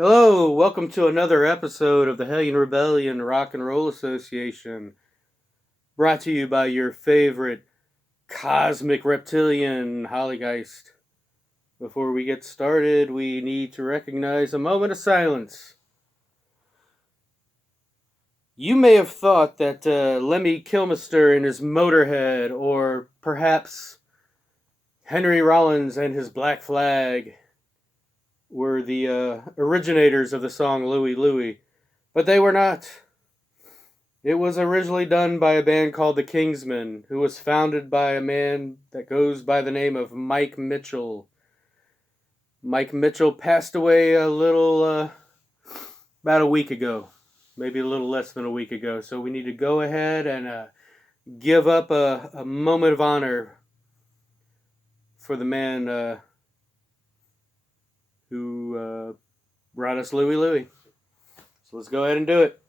Hello, welcome to another episode of the Hellion Rebellion Rock and Roll Association, brought to you by your favorite cosmic reptilian, Hollygeist. Before we get started, we need to recognize a moment of silence. You may have thought that Lemmy Kilmister and his Motorhead, or perhaps Henry Rollins and his Black Flag, were the originators of the song Louie Louie, but they were not. It was originally done by a band called the Kingsmen, who was founded by a man that goes by the name of Mike Mitchell. Mike Mitchell passed away about a week ago, maybe a little less than a week ago. So we need to go ahead and give up a moment of honor for the man who brought us Louie Louie. So let's go ahead and do it.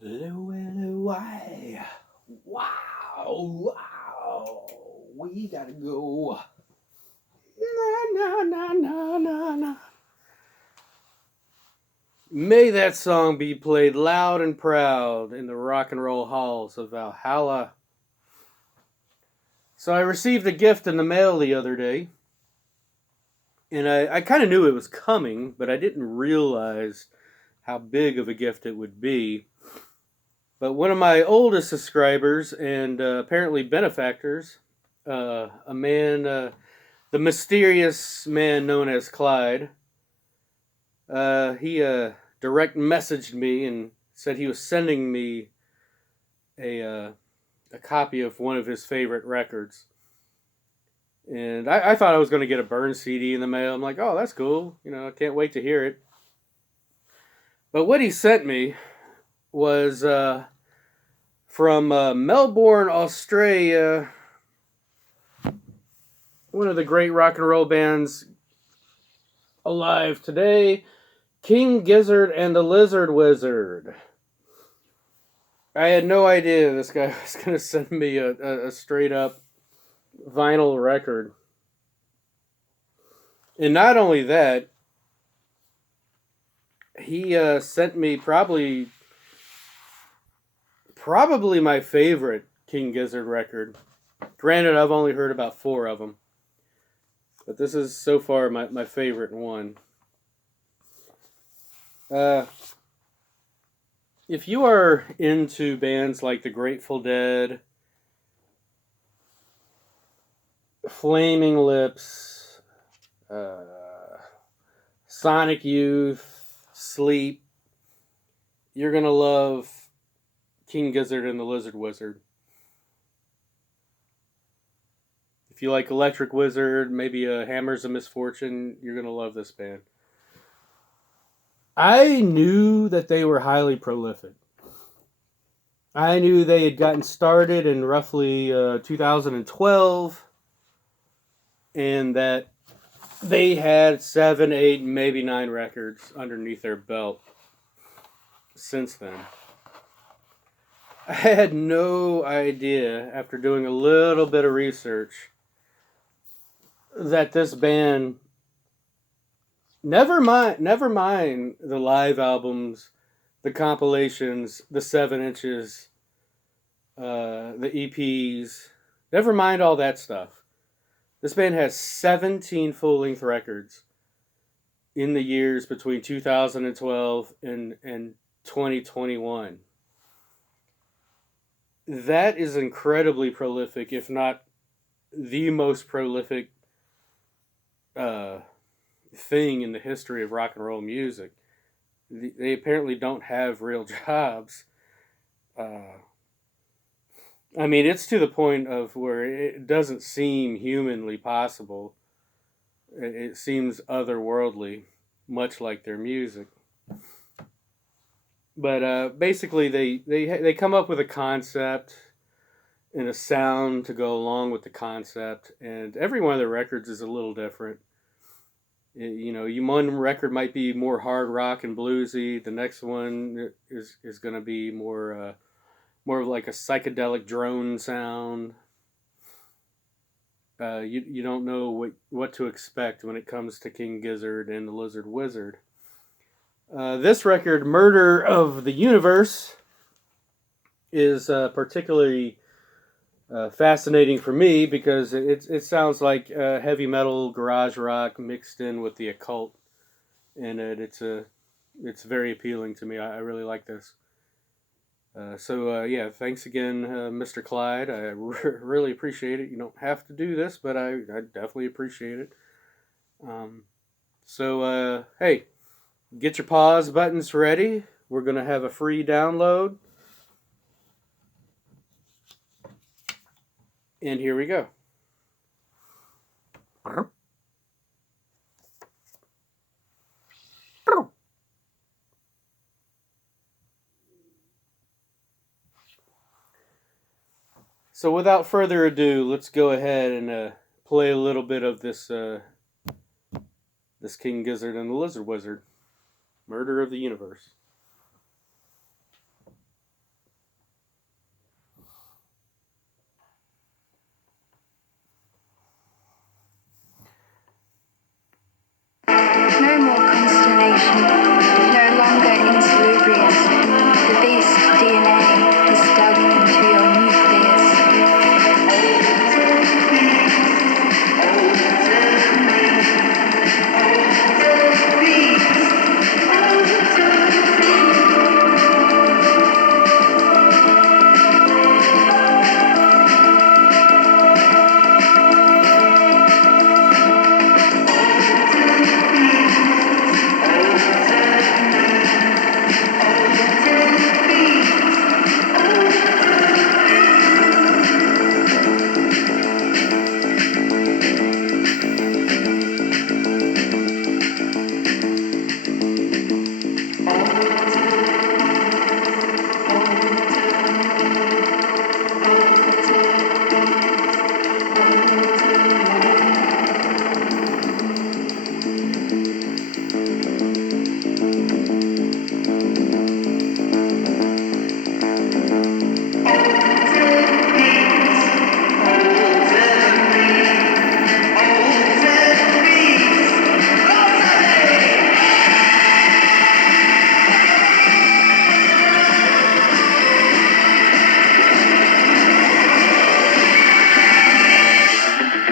Louie, wow, we gotta go. Na, na, na, na, na, na. May that song be played loud and proud in the rock and roll halls of Valhalla. So I received a gift in the mail the other day, and I kind of knew it was coming, but I didn't realize how big of a gift it would be. But one of my oldest subscribers and apparently benefactors, a man, the mysterious man known as Clyde, he direct messaged me and said he was sending me a copy of one of his favorite records. And I thought I was going to get a Burn CD in the mail. I'm like, oh, that's cool. I can't wait to hear it. But what he sent me was from Melbourne, Australia, one of the great rock and roll bands alive today, King Gizzard and the Lizard Wizard. I had no idea this guy was going to send me a straight up vinyl record. And not only that, he sent me probably my favorite King Gizzard record. Granted, I've only heard about 4 of them, but this is so far my favorite one. If you are into bands like the Grateful Dead, Flaming Lips, Sonic Youth, Sleep, you're going to love King Gizzard and the Lizard Wizard. If you like Electric Wizard, maybe Hammers of Misfortune, you're going to love this band. I knew that they were highly prolific. I knew they had gotten started in roughly 2012, and that they had 7, 8, maybe 9 records underneath their belt since then. I had no idea, after doing a little bit of research, that this band, never mind the live albums, the compilations, the 7 inches, the EPs, never mind all that stuff. This band has 17 full-length records in the years between 2012 and 2021. That is incredibly prolific, if not the most prolific thing in the history of rock and roll music. They apparently don't have real jobs. I mean, it's to the point of where it doesn't seem humanly possible. It seems otherworldly, much like their music. But basically, they come up with a concept and a sound to go along with the concept, and every one of their records is a little different. You know, one record might be more hard rock and bluesy. The next one is going to be more of like a psychedelic drone sound. You don't know what to expect when it comes to King Gizzard and the Lizard Wizard. This record, Murder of the Universe, is particularly fascinating for me because it sounds like heavy metal garage rock mixed in with the occult, and it's very appealing to me. I really like this. Yeah, thanks again, Mr. Clyde. I really appreciate it. You don't have to do this, but I definitely appreciate it. Hey, get your pause buttons ready. We're gonna have a free download, and here we go. So without further ado, let's go ahead and play a little bit of this King Gizzard and the Lizard Wizard, Murder of the Universe. No more consternation, no longer insalubrious. The beast DNA is dug into your nucleus.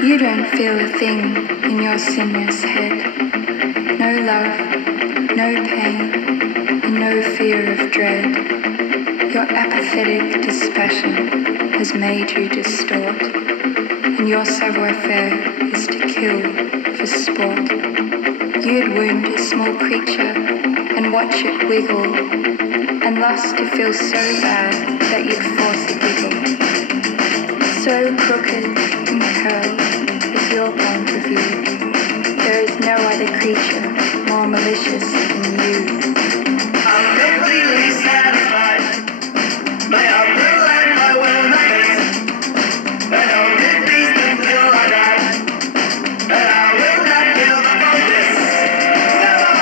You don't feel a thing in your sinuous head. No love, no pain, and no fear of dread. Your apathetic dispassion has made you distort, and your savoir-faire is to kill for sport. You'd wound a small creature and watch it wiggle, and lust to feel so bad that you'd force a giggle. So crooked and curled is your point of view. There is no other creature more malicious than you. I'm completely satisfied by our little and my will nights. And I'll get beast until I die. And I will not give up on this. Never!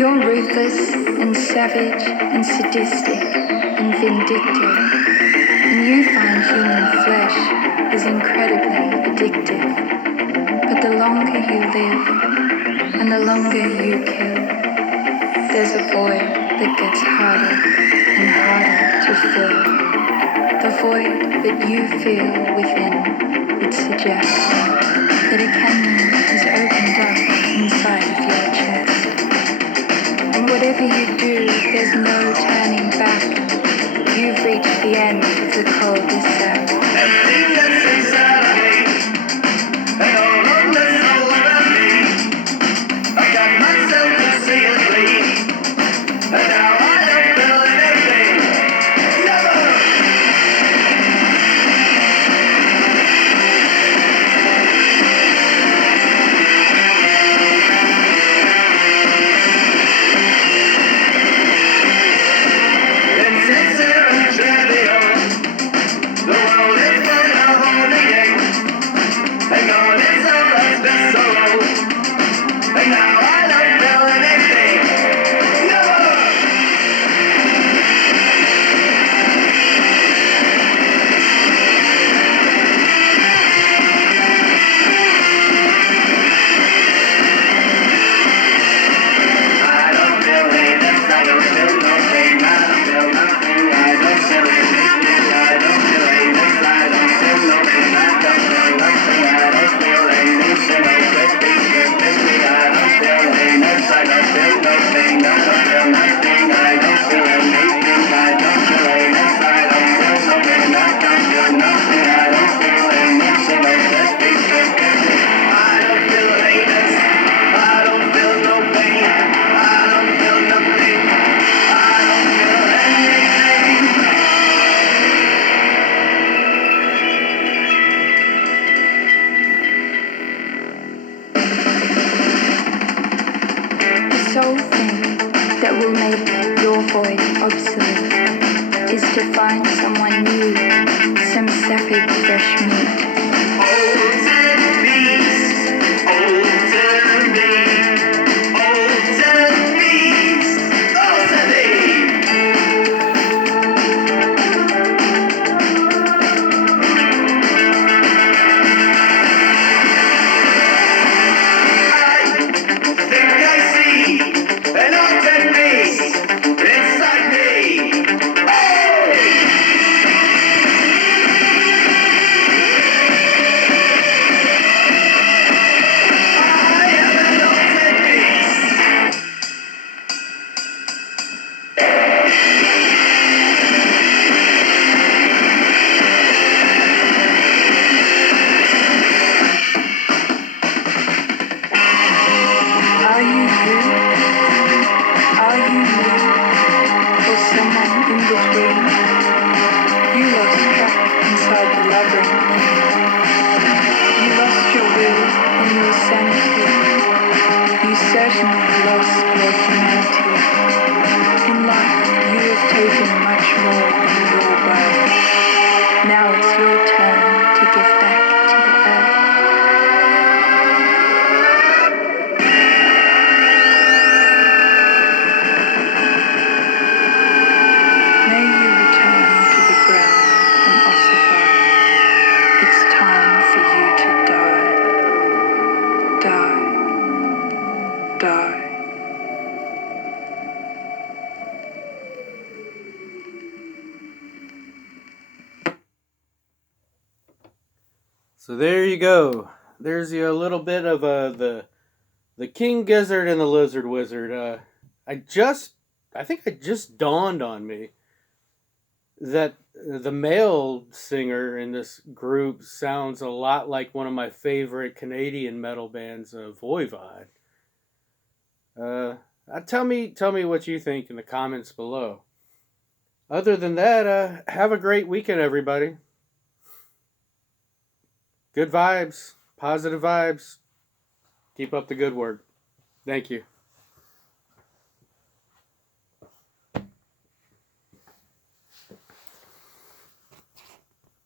You're ruthless and savage and sadistic and vindictive, and you find human flesh is incredibly addictive. But the longer you live and the longer you kill, there's a void that gets harder and harder to fill. The void that you feel within would suggest that a canyon has opened up inside of your chest. And whatever you do, there's no turning back. You've reached the end of the cul-de-sac. Everything that's inside of me, and all of this all around me, I got myself to see it bleed, and now I don't feel anything. Never! Insincere and trivial, the world is full of holding, and no one is all that's visceral, and now I don't feel anything. Never! I don't feel heinous, I don't feel no pain, I don't feel nothing, I don't feel anything, I don't feel heinous, I don't feel no pain, I don't feel nothing, I don't feel anything, I just be specifically, I don't feel heinous, I don't feel no pain, I don't feel nothing, I don't feel anything, I don't feel heinous, I don't feel no pain, I don't feel nothing, I don't feel anything, I just be specifically, I don't feel heinous, I don't feel no pain, I don't feel nothing, I don't feel anything. The sole thing that will make your void obsolete is to find someone new, some sapid fresh meat. Older beast, older me, older beast, older me. I think I see an older beast inside me. Oh! I am an older beast. Are you you? Are you me? Or someone in between? You lost track inside the labyrinth. You lost your will and your sanity. You certainly lost your humanity. In life, you have taken much more than your birth. Now it's your turn to give back to the earth. May you return to the ground and ossify. It's time for you to die. Die. Die. So there you go. There's a little bit of the King Gizzard and the Lizard Wizard. I think it just dawned on me that the male singer in this group sounds a lot like one of my favorite Canadian metal bands, Voivod. Tell me what you think in the comments below. Other than that, have a great weekend, everybody. Good vibes, positive vibes. Keep up the good work. Thank you.